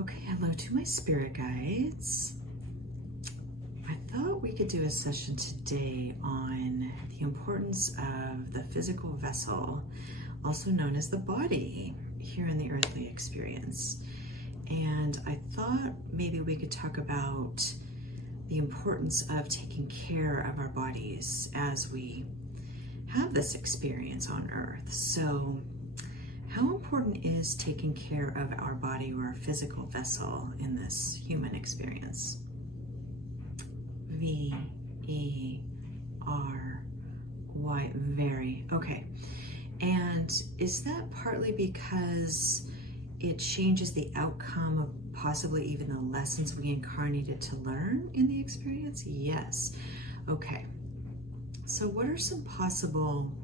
Okay, hello to my spirit guides. I thought we could do a session today on the importance of the physical vessel, also known as the body, here in the earthly experience. And I thought maybe we could talk about the importance of taking care of our bodies as we have this experience on earth. So how important is taking care of our body or our physical vessel in this human experience? V-E-R-Y, very. Okay. And is that partly because it changes the outcome of possibly even the lessons we incarnated to learn in the experience? Yes. Okay. So what are some possible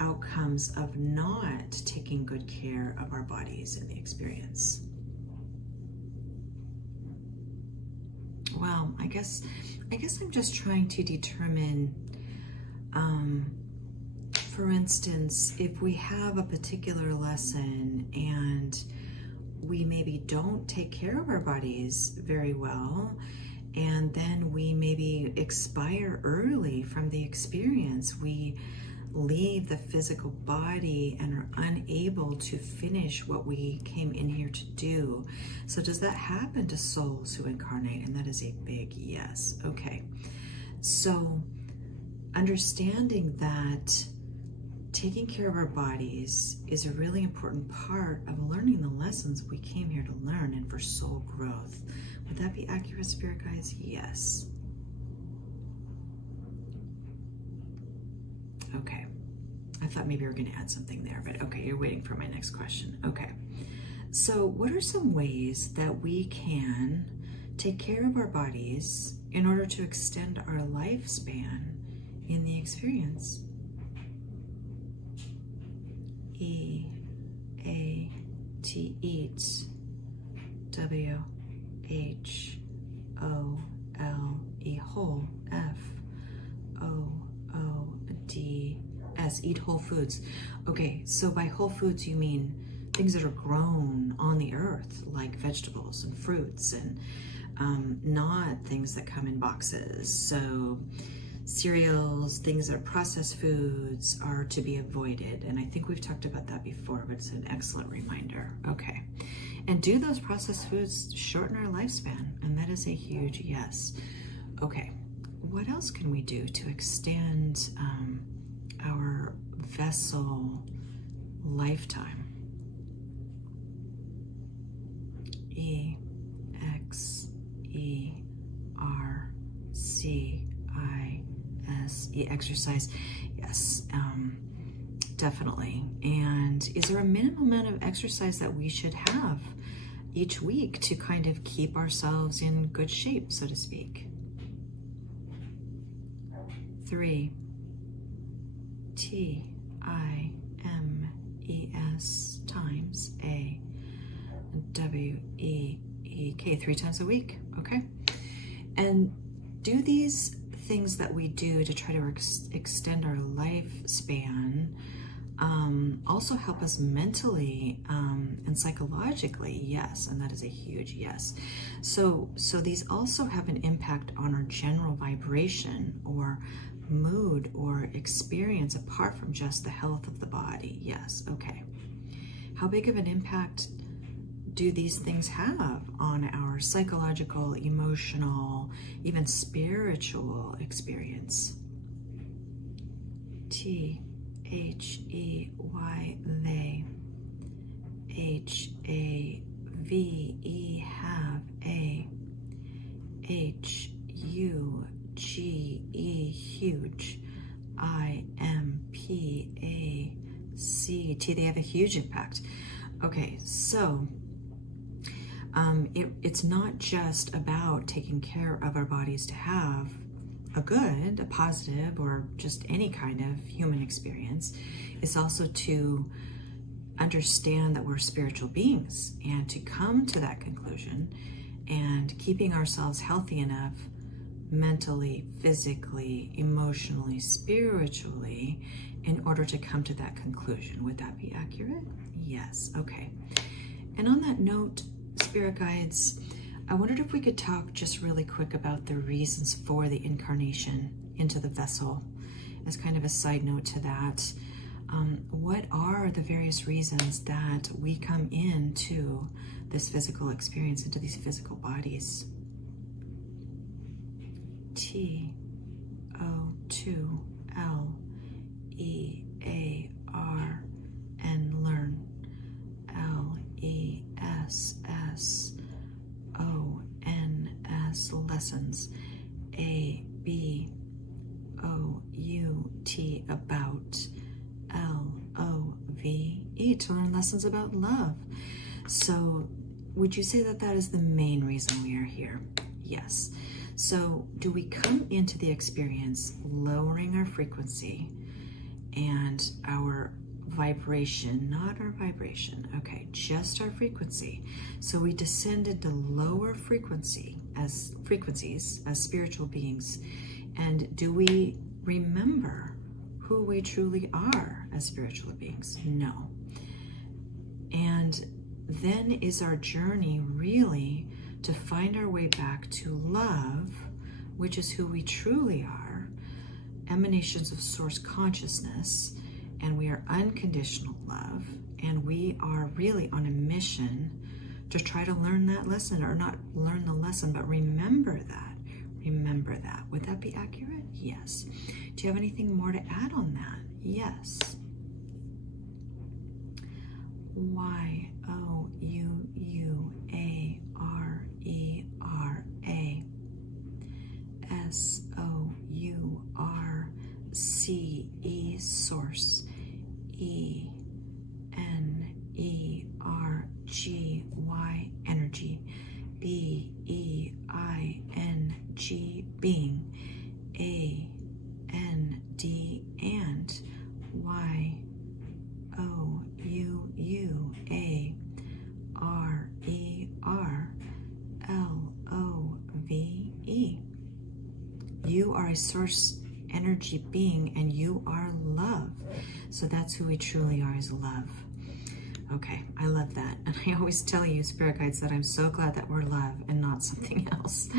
outcomes of not taking good care of our bodies in the experience? Well, I guess I'm just trying to determine, for instance, if we have a particular lesson and we maybe don't take care of our bodies very well, and then we maybe expire early from the experience, we leave the physical body and are unable to finish what we came in here to do. So does that happen to souls who incarnate? And that is a big yes. Okay. So understanding that taking care of our bodies is a really important part of learning the lessons we came here to learn and for soul growth. Would that be accurate, spirit guides? Yes. Okay. I thought maybe we were going to add something there, but okay, you're waiting for my next question. Okay. So what are some ways that we can take care of our bodies in order to extend our lifespan in the experience? E-A-T, eat. W-H-O-L-E, whole. F-O-O-D-S, eat whole foods. Okay, so by whole foods you mean things that are grown on the earth, like vegetables and fruits, and not things that come in boxes. So cereals, things that are processed foods are to be avoided. And I think we've talked about that before, but it's an excellent reminder. Okay. And do those processed foods shorten our lifespan? And that is a huge yes. Okay. What else can we do to extend our vessel lifetime? E-X-E-R-C-I-S-E, exercise. Yes, definitely. And is there a minimum amount of exercise that we should have each week to kind of keep ourselves in good shape, so to speak? 3, T-I-M-E-S times A-W-E-E-K, 3 times a week, okay? And do these things that we do to try to extend our lifespan also help us mentally and psychologically? Yes, and that is a huge yes. So these also have an impact on our general vibration or mood or experience apart from just the health of the body. Yes, okay. How big of an impact do these things have on our psychological, emotional, even spiritual experience? T-H-E-Y, they. H-A-V-E, have, a. H-U-G-E, huge. I-M-P-A-C-T, they have a huge impact. Okay, so it's not just about taking care of our bodies to have a good, a positive, or just any kind of human experience. It's also to understand that we're spiritual beings and to come to that conclusion and keeping ourselves healthy enough mentally, physically, emotionally, spiritually in order to come to that conclusion. Would that be accurate? Yes. Okay. And on that note, Spirit guides, I wondered if we could talk just really quick about the reasons for the incarnation into the vessel, as kind of a side note to that. What are the various reasons that we come into this physical experience, into these physical bodies? T-O-2-L-E-A-R-N, learn. L-E-S-S-O-N-S, lessons. A-B-O-U-T, about. L-O-V-E, to learn lessons about love. So would you say that that is the main reason we are here? Yes. So do we come into the experience lowering our frequency and our vibration, not our vibration, okay, just our frequency. So we descended to lower frequencies as spiritual beings. And do we remember who we truly are as spiritual beings? No. And then is our journey really to find our way back to love, which is who we truly are, emanations of source consciousness, and we are unconditional love, and we are really on a mission to try to learn that lesson, or not learn the lesson, but remember that. Remember that. Would that be accurate? Yes. Do you have anything more to add on that? Yes. Y-O-U-U-A-R-E-R-A, S-O-U-R-C-E, source, E-N-E-R-G-Y, energy, B-E-I-N-G, being, A-N-D, and, Y-O-U-U-A-R-E-R-L-O-V-E. You are a source energy being, and you are love. So that's who we truly are, is love. Okay, I love that. And I always tell you, spirit guides, that I'm so glad that we're love and not something else,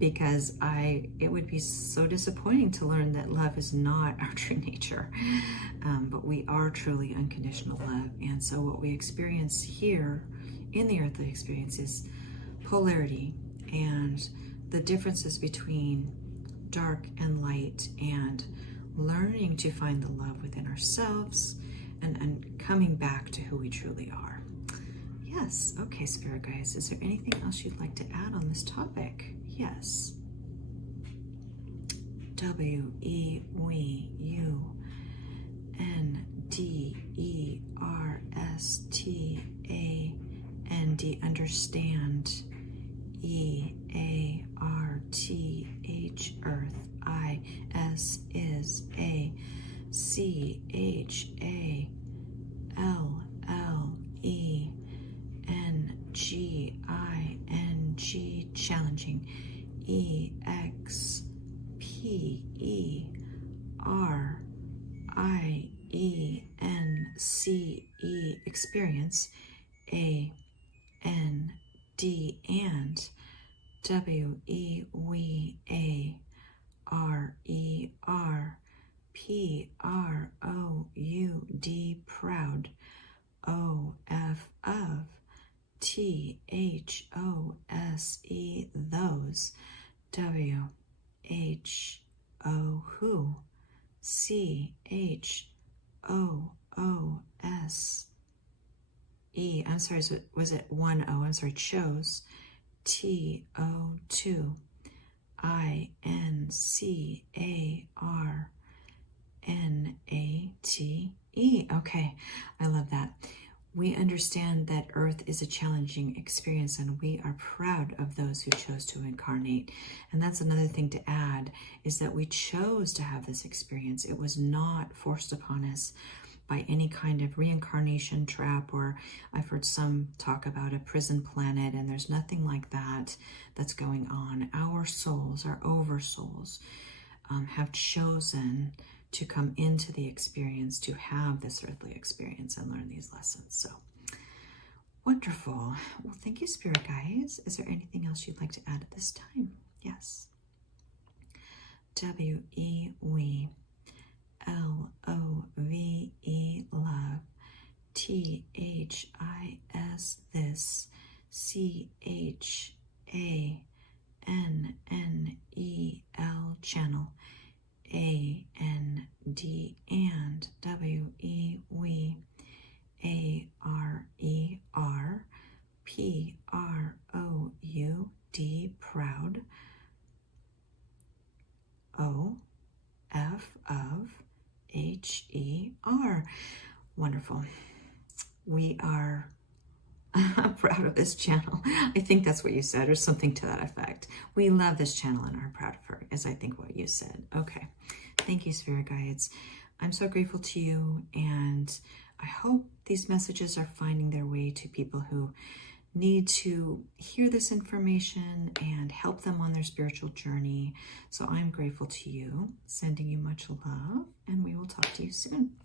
because it would be so disappointing to learn that love is not our true nature. But we are truly unconditional love. And so what we experience here in the earthly experience is polarity and the differences between dark and light, and learning to find the love within ourselves, and coming back to who we truly are. Yes. Okay, spirit guides, is there anything else you'd like to add on this topic? Yes. W-E-U-N-D-E-R-S-T-A-N-D, understand. E-A-R-T-H, earth. I-S is a. C-H-A-L-L-E-N-G-I-N-G, challenging. E-X-P-E-R-I-E-N-C-E, experience. A-N-D, and. W-E-We-A-R-E-R, P-R-O-U-D, proud. O-F, of. T-H-O-S-E, those. W-H-O, who. C-H-O-O-S-E, I'm sorry, was it one O? I'm sorry, chose. T-O-2, I-N-C-A-R-N-A-T-E. Okay, I love that. We understand that Earth is a challenging experience, and we are proud of those who chose to incarnate. And that's another thing to add, is that we chose to have this experience. It was not forced upon us by any kind of reincarnation trap, or I've heard some talk about a prison planet, and there's nothing like that that's going on. Our souls, our oversouls, have chosen to come into the experience, to have this earthly experience and learn these lessons. So Wonderful. Well, thank you, Spirit Guides. Is there anything else you'd like to add at this time? Yes. W-E, we. L-O-V-E, love. T-H-I-S, this. C-H-A-N-N-E-L, channel. A-N-D, and. W-E, we. A-R-E-R, P-R-O-U-D, proud. O-F of H-E-R. Wonderful. We are proud of this channel. I think that's what you said, or something to that effect. We love this channel and are proud of her, is I think what you said. Okay. Thank you, Spirit Guides. I'm so grateful to you, and I hope these messages are finding their way to people who need to hear this information and help them on their spiritual journey. So I'm grateful to you, sending you much love, and we will talk to you soon.